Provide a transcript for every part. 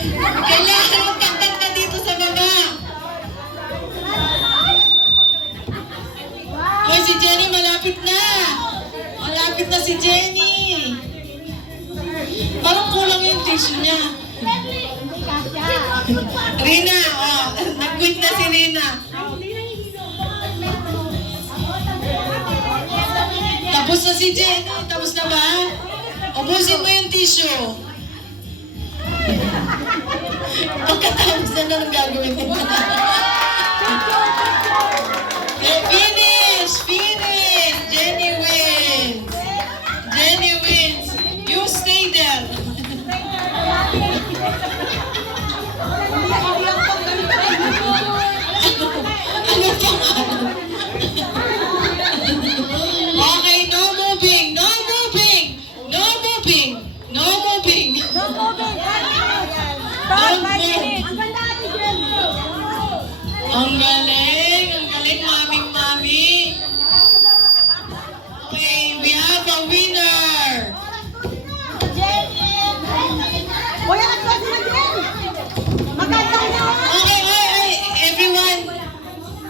Kailangan magtaktak na dito sa baba. O, si Jenny malapit na. Malapit na si Jenny. Parang kulang yung tissue niya. Rina, nag-quit na si Rina. Tapos na si Jenny. Tapos na ba? Ubusin mo yung tissue. Pagkatapos na lang gagawin mo. Finish! Finish! Jenny wins! Jenny wins! You stay there! Ano pangalan? Okay, no moving! No moving! No moving! No moving! No moving! Don't 5 move! minutes! Ang galing! Ang galing, maming-mami! Okay, we have a winner! Kuya, atlas mo din! Maganda na! Okay, everyone,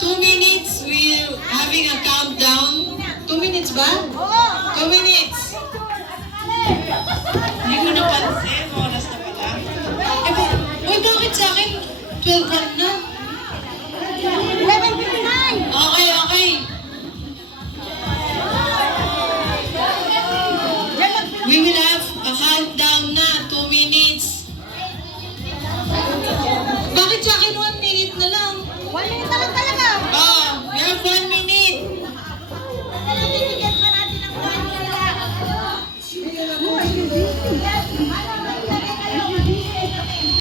2 minutes, we're having a countdown. 2 minutes ba? Oo! 2 minutes! Hindi ko napansin, oras na pala. Uy, bakit sa akin 12 na